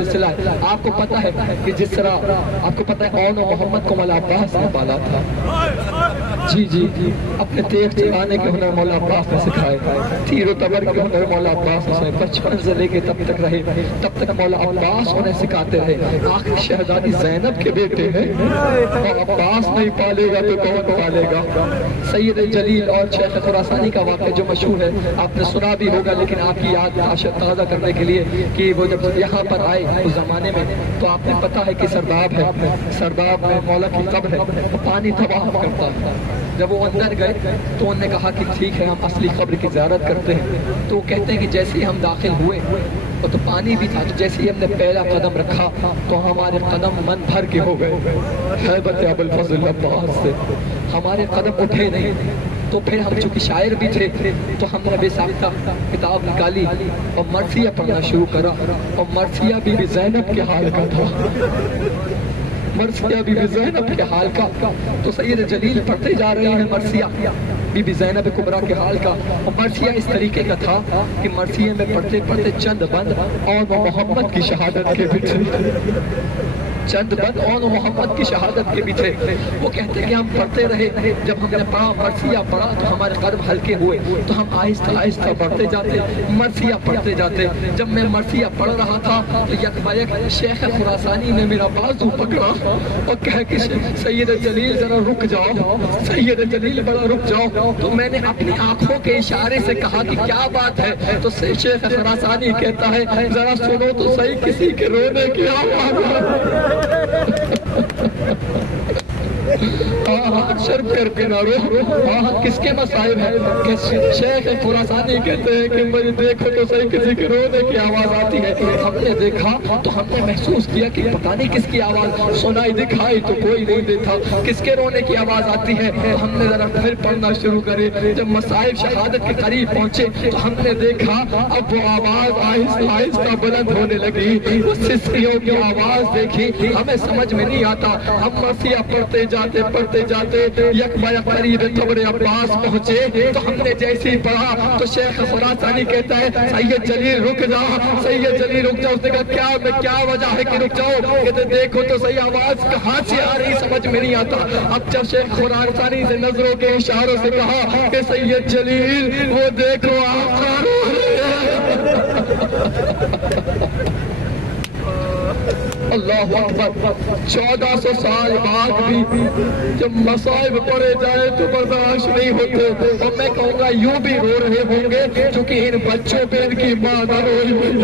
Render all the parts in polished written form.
سلسلہ ہے. آپ کو پتا ہے کہ جس طرح آپ کو پتا ہے اون و محمد کو مولا عباس نے پالا تھا. جی جی اپنے تیغ چلانے کے ہنر مولا عباس نے سکھائے, تیر و تبر کے ہنر مولا عباس نے بچپن سے لے کے تب تک رہے, تب تک مولا عباس انہیں سکھاتے رہے. آخر شہزادی زینب کے بیٹے ہیں, اور عباس نہیں پالے گا تو کون پالے گا. سید جلیل اور شیخ خراسانی کا واقعہ جو مشہور ہے آپ نے سنا بھی ہوگا, لیکن آپ کی یاد تازہ کرنے کے لیے کہ وہ جب یہاں پر آئے اس زمانے میں تو آپ نے پتا ہے کہ سرداب ہے, سرداب میں مولا کی قبر ہے, پانی طواف کرتا ہے. جب وہ اندر گئے تو انہوں نے کہا کہ ٹھیک ہے ہم اصلی قبر کی زیارت کرتے ہیں. تو وہ کہتے ہیں کہ جیسے ہی ہم داخل ہوئے تو پانی بھی تھا, تو جیسے ہی ہم نے پہلا قدم رکھا تو ہمارے قدم من بھر کے ہو گئے. ہیبت ابوالفضل عباس سے ہمارے قدم اٹھے نہیں. تو پھر ہم چونکہ شاعر بھی تھے تو ہم نے بے ساختہ کتاب نکالی اور مرثیہ پڑھنا شروع کرا, اور مرثیہ بی بی زینب کے حال کا تھا. مرثیہ بی بی زینب کے حال کا. تو سید جلیل پڑھتے جا رہے ہیں مرثیہ بی بی زینب کبریٰ کے حال کا. اور مرثیہ اس طریقے کا تھا کہ مرثیہ میں پڑھتے پڑھتے چند بند اور محمد کی شہادت کے بھی تھے, چند بند اور محمد کی شہادت کے بھی تھے. وہ کہتے ہیں کہ ہم پڑھتے رہے, جب ہم نے پڑھا مرثیہ پڑھا تو ہمارے قدم ہلکے ہوئے, تو ہم آہستہ آہستہ پڑھتے جاتے, مرثیہ پڑھتے جاتے. جب میں مرثیہ پڑھ رہا تھا تو یک بیک شیخ خراسانی نے میرا بازو پکڑا اور کہا کہ سید جلیل ذرا رک جاؤ, سید جلیل بڑا رک جاؤ. تو میں نے اپنی آنکھوں کے اشارے سے کہا کہ کیا بات ہے, تو شیخ خراسانی کہتا ہے ذرا سنو تو صحیح کسی کے رونے کی آواز. اکثر پھر کے نہ رو, کس کے مصائب ہیں کہ شیخ خراسانی کہتے ہیں کہ مجھے دیکھو تو صحیح کسی کے رونے کی آواز آتی ہے. ہم نے دیکھا تو ہم نے محسوس کیا کہ پتہ نہیں کس کی آواز سنائی دکھائی تو کوئی نہیں دیتا, کس کے رونے کی آواز آتی ہے. تو ہم نے ذرا پھر پڑھنا شروع کرے. جب مصائب شہادت کے قریب پہنچے تو ہم نے دیکھا اب وہ آواز آہستہ آہستہ بلند ہونے لگی. وہ سسکیوں کی آواز دیکھی, ہمیں سمجھ میں نہیں آتا. ہم مرثیہ پڑھتے جاتے یک بیک قریب قبر عباس پہنچے. تو ہم نے جیسے ہی پڑھا تو شیخ خراسانی کہتا ہے سید جلیل رک جا, سید جلیل رک جا. اس نے کہا کیا وجہ ہے کہ رک جاؤ؟ کہتے دیکھو تو صحیح آواز کہاں سے آ رہی سمجھ میں نہیں آتا. اب جب شیخ خراسانی سے نظروں کے اشاروں سے کہا کہ سید جلیل وہ دیکھو آقا رو رہے اللہ اکبر. 1400 سال بعد بھی جب مصائب پڑے جائے تو برداشت نہیں ہوتے. اور میں کہوں گا یوں بھی رو رہے ہوں گے کیونکہ ان بچوں پہ ان کی ماں نہ روئی,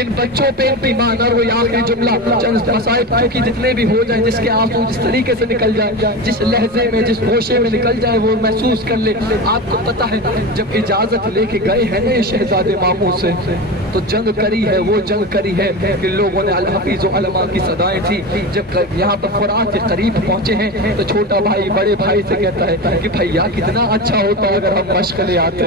ان بچوں پہ ان کی ماں نہ روئی. آخری جملہ, چند مصائب کیونکہ جتنے بھی ہو جائیں, جس کے آنسو جس طریقے سے نکل جائے, جس لہجے میں جس گوشے میں نکل جائے وہ محسوس کر لے. آپ کو پتا ہے جب اجازت لے کے گئے ہیں نا شہزادے ماموں سے تو جنگ کری ہے, وہ جنگ کری ہے کہ لوگوں نے الحفیظ و علماء کی صدائیں تھی. جب یہاں پر فرات کے قریب پہنچے ہیں تو چھوٹا بھائی بڑے بھائی سے کہتا ہے کہ بھیا کتنا اچھا ہوتا اگر ہم مشق لے آتے,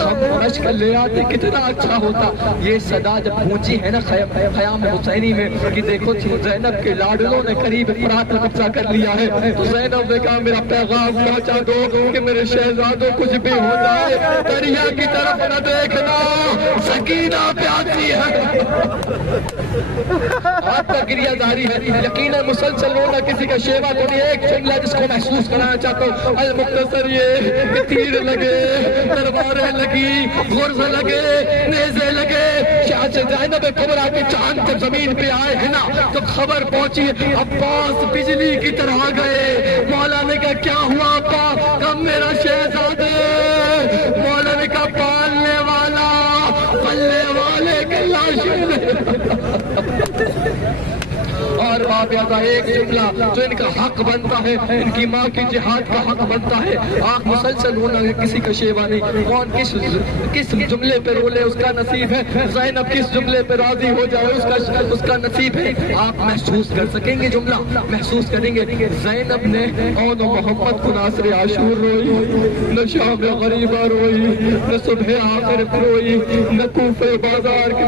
ہم مشق لے آتے کتنا اچھا ہوتا. یہ صدا جب پہنچی ہے نا خیام حسینی میں کہ دیکھو زینب کے لاڈلوں نے قریب فرات میں قبضہ کر لیا ہے, تو زینب نے کہا میرا پیغام پہنچا دو کہ میرے شہزادوں کچھ بھی ہو جائے دریا کی طرف نہ دیکھنا, سکینہ پہ آتی ہے. آپ کا گریہ جاری ہے, یقیناً مسلسل رونا کسی کا شیوا تو نہیں. ایک جملہ جس کو محسوس کرانا چاہتا ہوں, المختصر یہ کہ تیر لگے, تلواریں لگی, غرز لگے, نیزے لگے. زینب کبریٰ کے چاند جب زمین پہ آئے ہیں نا تو خبر پہنچی عباس بجلی کی طرح گئے. مولا نے کہا کیا ہوا ابا؟ کب میرا شہزادے. مولا نے کہا پالنے والا پلنے والے کے لاشیں. اور باپ یادہ ایک جملہ جو ان کا حق بنتا ہے, ان کی ماں کی جہاد کا حق بنتا ہے. آنکھ مسلسل رونا ہے, کسی کا شیوا نہیں. کون کس جملے پہ رولے اس کا نصیب ہے, زینب کس جملے پہ راضی ہو جائے اس کا نصیب ہے. آپ محسوس کر سکیں گے, جملہ محسوس کریں گے. زینب نے اون و محمد کو ناصر عاشور روئی, نہ شام غریبہ روئی, نہ صبح آخر روئی, نہ کوفے بازار کے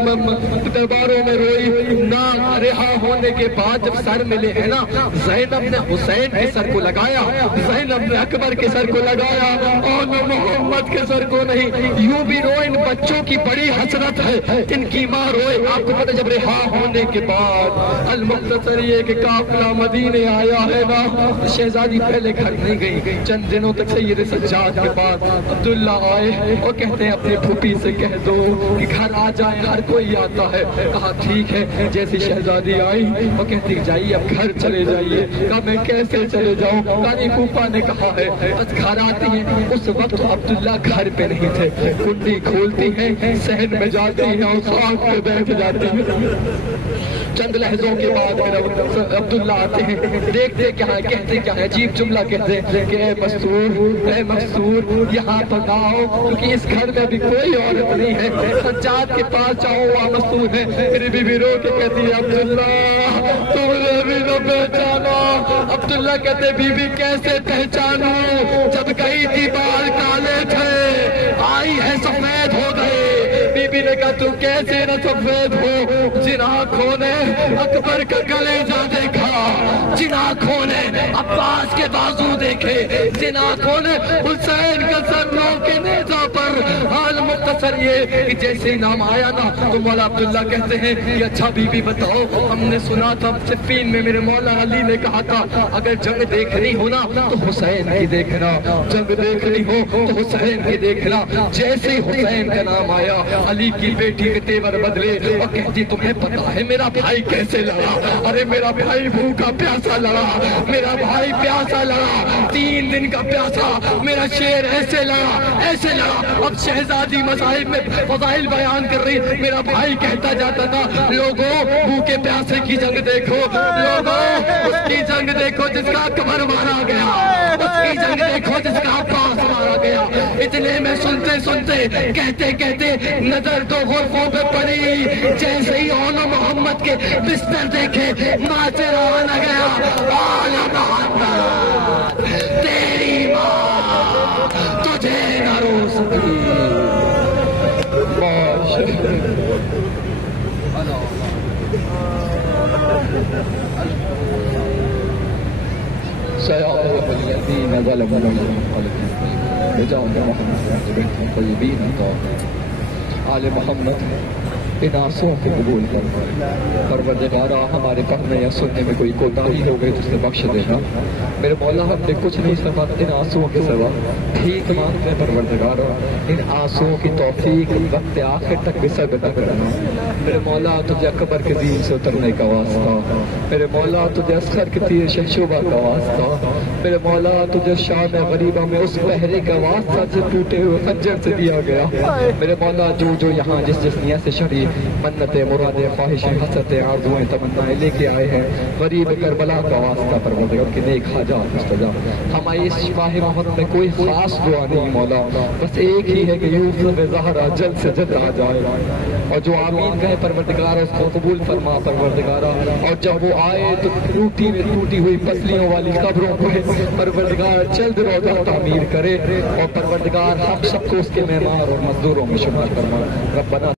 درباروں میں روئی, نہ رہا ہونے کے بعد جب سر ملے ہیں نا، زینب نے حسین کے سر کو لگایا، زینب نے اکبر کے سر کو لگایا، اور محمد کے سر کو نہیں۔ یوں بھی روئے، ان بچوں کی بڑی حسرت ہے، ان کی ماں روئے۔ آپ کو پتہ جب رہا ہونے کے بعد المختصر یہ کہ قافلہ مدینے آیا ہے نا، شہزادی پہلے گھر نہیں گئی، چند دنوں تک سید سجاد کے بعد عبداللہ آئے اور کہتے ہیں اپنے پھوپھی سے کہہ دو کہ گھر آ جائیں، ہر کوئی آتا ہے۔ کہا ٹھیک ہے۔ جیسی شہزادی آئی وہ کہتی جائیے اب گھر چلے جائیے۔ کہا میں کیسے چلے جاؤں؟ کہا پھوپھا نے کہا ہے بس گھر آتی ہیں۔ اس وقت عبداللہ گھر پہ نہیں تھے، کنڈی کھولتی ہیں، صحن میں جاتی ہیں اور ساتھ پہ بیٹھ جاتی ہیں۔ چند لحظوں کے بعد عبداللہ آتے ہیں، دیکھتے کیا ہے، کہتے کیا ہے، عجیب جملہ کہتے ہیں کہ اے مستور یہاں پر آؤ، کیونکہ اس گھر میں ابھی کوئی عورت نہیں ہے، سجاد کے پاس جاؤ، وہاں مستور ہے۔ میری بیوی رو کے کہتی ہے عبداللہ تم نے بھی نہ پہچانا۔ عبداللہ کہتے بیوی کیسے پہچانوں جب کئی تھی بال کالے تھے، آئی ہے سفید ہو گئے۔ بیوی نے کہا تو کیسے نہ سفید ہو، جن آنکھوں نے اکبر کا کلیجہ دیکھا، جن آنکھوں نے عباس کے بازو دیکھے، جن آنکھوں نے حسین کا سر نو کے نیزہ پر۔ حال مختصر یہ کہ جیسے نام آیا نا تو مولا عبداللہ کہتے ہیں کہ اچھا بی بی بتاؤ، ہم نے سنا تھا صفین میں میرے مولا علی نے کہا تھا اگر جنگ دیکھنی ہو نا تو حسین کی دیکھنا، جنگ دیکھنی ہو تو حسین کی دیکھنا۔ جیسے ہی حسین کا نام آیا علی کی بیٹی کے تیور بدلے اور کہتی تمہیں پتا ہے میرا بھائی کیسے لڑا؟ ارے میرا بھائی بھوکا پیاسا لڑا، میرا بھائی پیاسا لڑا، 3 دن کا پیاسا، میرا شیر ایسے لڑا ایسے لڑا۔ اب شہزادی مصائب میں فضائل بیان کر رہی، میرا بھائی کہتا جاتا تھا لوگوں بھوکے پیاسے کی جنگ دیکھو، لوگوں اس کی جنگ دیکھو جس کا اکبر مارا گیا، اس کی جنگ دیکھو جس کا عباس مارا گیا۔ اتنے میں سنتے سنتے کہتے کہتے نظر تو غرفوں پہ پڑی، جیسے ہی اونو محمد کے بستر دیکھے ناچر آنا گیا، آلا محمد تیری ماں تجھے نہ رو سکی۔ سيعرف الذين ظلموا وجعلوا محمد طيبين طاهرين۔ آل محمد ان آنسوؤں کو قبول کر، پروردگارا ہمارے پڑھنے یا سننے میں کوئی کوتاہی ہو گئی تو اسے بخش دینا۔ میرے مولا ہم نے کچھ نہیں سنا ان آنسوؤں کے سوا، ٹھیک مانتے ہیں پروردگارا، ان آنسوؤں کی توفیق وقت آخر تک بھی ثابت کرنا۔ میرے مولا تجھے اکبر کے دین سے اترنے کا واسطہ، میرے مولا تجھے اصغر کے تیر شنشوبہ کا واسطہ، میرے مولا تجھے شام غریبہ میں اس پہرے کا واسطہ جو ٹوٹے ہوئے خنجر سے دیا گیا۔ میرے مولا جو یہاں جس نیت سے شریف منتیں مرادیں خواہشیں حسرتیں آرزوئیں تمنائیں لے کے آئے ہیں، غریب کربلا کا واسطہ پروردگار کے نیک حاجات مستجاب۔ ہماری اس شفاہ محمد میں کوئی خاص دعا نہیں مولا، بس ایک ہی ہے کہ یوسف زہرا جلد سے جلد آ جائے، اور جو آمین کہے پروردگار اس کو قبول فرما پروردگارا۔ اور جب وہ آئے تو ٹوٹی ہوئی پسلیوں والی قبروں کو پروردگار جلد روزہ تعمیر کرے، اور پروردگار ہم سب کو اس کے معمار اور مزدوروں میں شمار فرما۔ ربنا